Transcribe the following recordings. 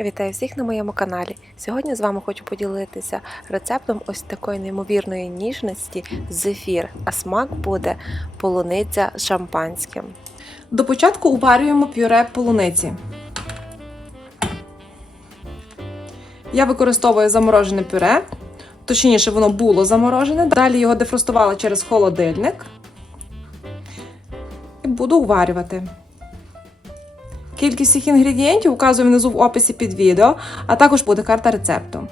Вітаю всіх на моєму каналі. Сьогодні з вами хочу поділитися рецептом ось такої неймовірної ніжності зефір, а смак буде полуниця з шампанським. До початку уварюємо пюре полуниці. Я використовую заморожене пюре, точніше, воно було заморожене. Далі його дефростувала через холодильник і буду уварювати. Кількість всіх інгредієнтів указую внизу в описі під відео, а також буде карта рецепту.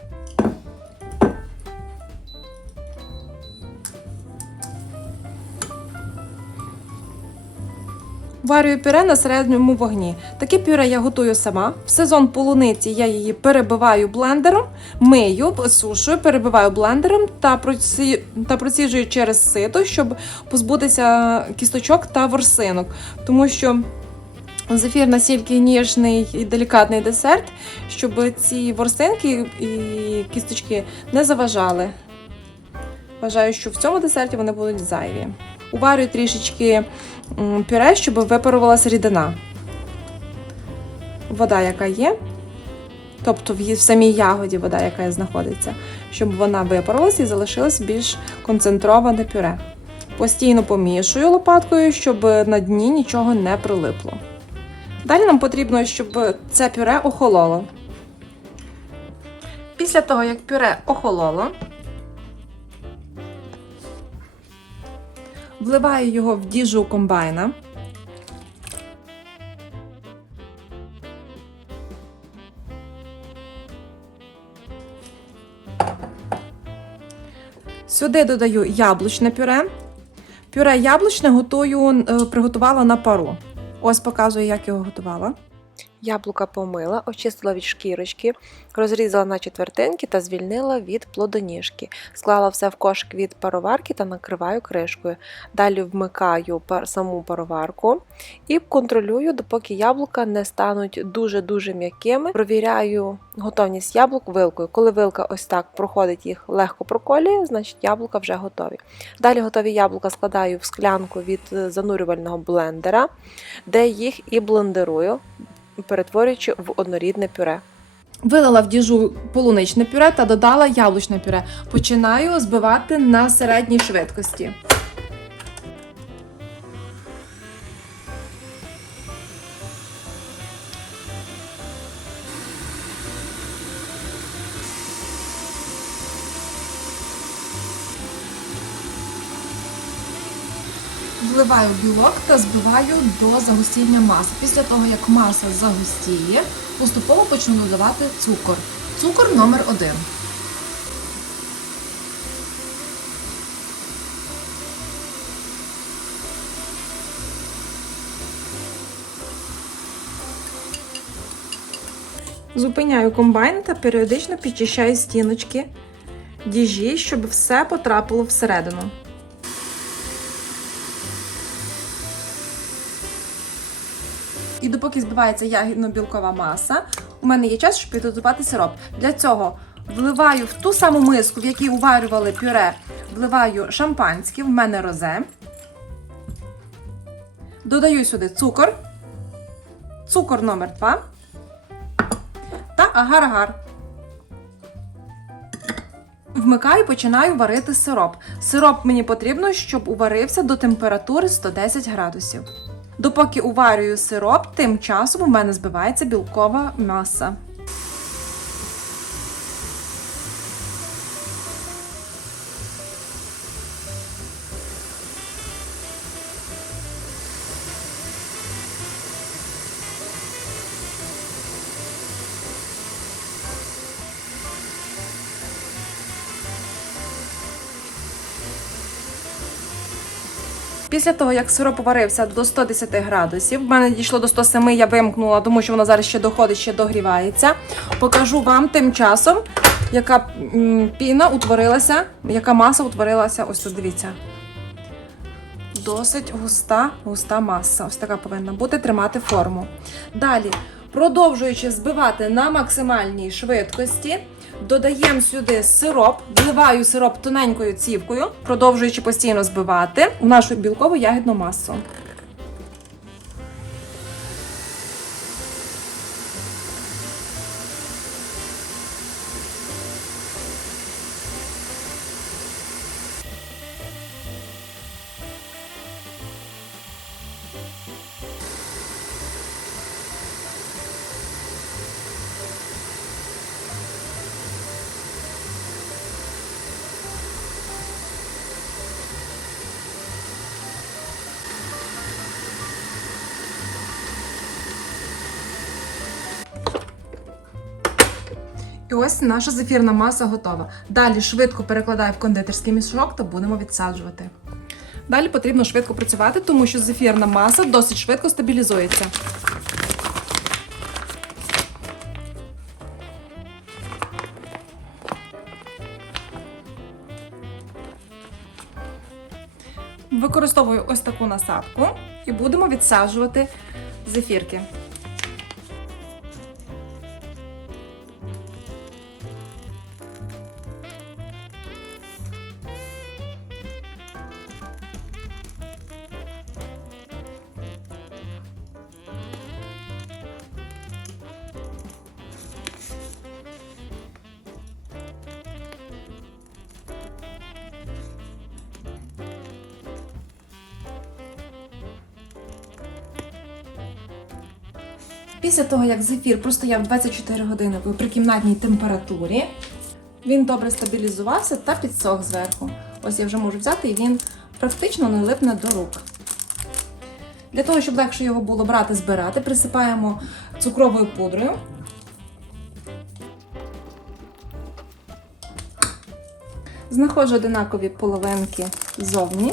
Варюю пюре на середньому вогні. Таке пюре я готую сама. В сезон полуниці я її перебиваю блендером, мию, сушую, перебиваю блендером та, проці... та проціжую через сито, щоб позбутися кісточок та ворсинок. Тому що зефір настільки ніжний і делікатний десерт, щоб ці ворсинки і кісточки не заважали. Вважаю, що в цьому десерті вони будуть зайві. Уварюю трішечки пюре, щоб випарувалася рідина. Вода, яка є, тобто в, самій ягоді вода, яка знаходиться, щоб вона випарувалася і залишилось більш концентроване пюре. Постійно помішую лопаткою, щоб на дні нічого не прилипло. Далі нам потрібно, щоб це пюре охололо. Після того, як пюре охололо, вливаю його в діжу комбайна. Сюди додаю яблучне пюре. Пюре яблучне готую, е, приготувала на пару. Ось показую, як його готувала. Яблука помила, очистила від шкірочки, розрізала на четвертинки та звільнила від плодоніжки. Склала все в кошик від пароварки та накриваю кришкою. Далі вмикаю саму пароварку і контролюю, допоки яблука не стануть дуже-дуже м'якими. Провіряю готовність яблук вилкою. Коли вилка ось так проходить їх легко проколює, значить яблука вже готові. Далі готові яблука складаю в склянку від е, занурювального блендера, де їх і блендерую перетворюючи в однорідне пюре. Вилила в діжу полуничне пюре та додала яблучне пюре. Починаю збивати на середній швидкості. Вливаю білок та збиваю до загустіння маси. Після того, як маса загустіє, поступово почну додавати цукор. Цукор номер один. Зупиняю комбайн та періодично підчищаю стіночки діжі, щоб все потрапило всередину. І допоки збивається ягідно-білкова маса, у мене є час, щоб підготувати сироп. Для цього вливаю в ту саму миску, в якій уварювали пюре, вливаю шампанське, в мене розе. Додаю сюди цукор, цукор номер 2 та агар-агар. Вмикаю і починаю варити сироп. Сироп мені потрібно, щоб уварився до температури 110 градусів. Допоки уварюю сироп, тим часом у мене збивається білкова маса. Після того, як сироп варився до 110 градусів, в мене дійшло до 107, я вимкнула, тому що воно зараз ще доходить, ще догрівається. Покажу вам тим часом, яка піна утворилася, яка маса утворилася. Ось тут дивіться. Досить густа, густа маса. Ось така повинна бути тримати форму. Далі, продовжуючи збивати на максимальній швидкості, додаємо сюди сироп, вливаю сироп тоненькою цівкою, продовжуючи постійно збивати в нашу білкову ягідну масу. І ось наша зефірна маса готова. Далі швидко перекладаю в кондитерський мішок та будемо відсаджувати. Далі потрібно швидко працювати, тому що зефірна маса досить швидко стабілізується. Використовую ось таку насадку і будемо відсаджувати зефірки. Після того, як зефір простояв 24 години при кімнатній температурі, він добре стабілізувався та підсох зверху. Ось я вже можу взяти і він практично не липне до рук. Для того, щоб легше його було брати, збирати, присипаємо цукровою пудрою. Знаходжу одинакові половинки ззовні.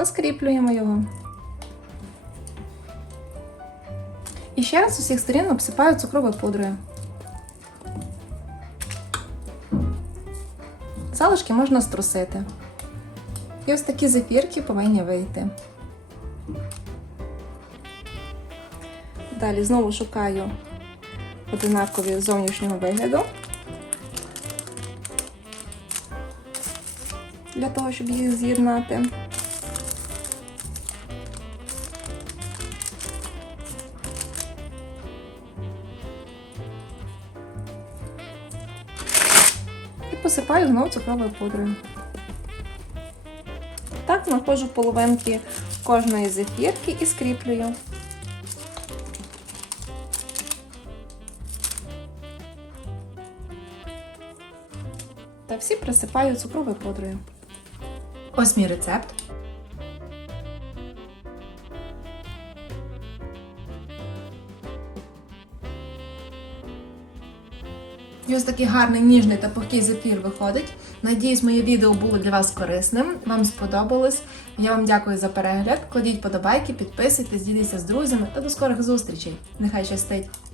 Та скріплюємо його. І ще раз усіх сторін обсипаю цукровою пудрою. Залишки можна струсити. І ось такі зефірки повинні вийти. Далі знову шукаю одинакові зовнішнього вигляду. Для того, щоб їх з'єднати. Посипаю знову цукровою пудрою. Так знаходжу половинки кожної зефірки і скріплюю. Та всі присипаю цукровою пудрою. Ось мій рецепт. І ось такий гарний ніжний та пухкий зефір виходить. Надіюсь, моє відео було для вас корисним. Вам сподобалось. Я вам дякую за перегляд. Кладіть подобайки, підписуйтесь, діліться з друзями та до скорих зустрічей. Нехай щастить!